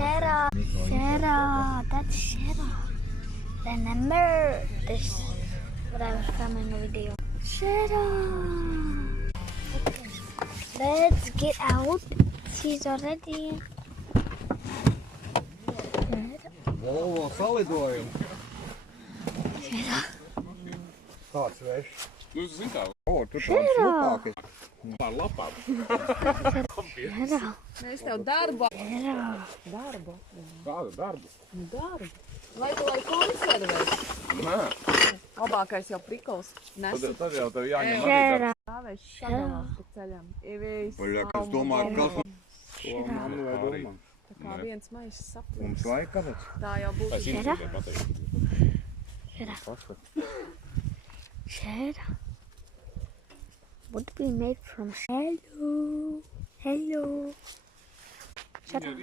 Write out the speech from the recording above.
Shara, that's Shara. Remember this, what I was filming a video. Shara. Let's get out. She's already. Volvo salidojumu. Tāds vešs. Nu, zini kā, O, tur tāds lupākais. ar lapām. Shara. Mēs tev darbu. Kādu darbu? Darbu. Lai tu lai konservēs. Nē, Labākais jau prikols. Nesu tad jau tev jāņem arī Shara. darbs. stāvēs šādās pa ceļam. Ivīs. Vaļāk, es domāju, kas man vai domā. Tā kā viens maisis saplūs. Mums vajag kāpēc? Tā jau būs. Es Shara. īstenībā pateiktu. Shara. Would be made from hello. Hello. Shara.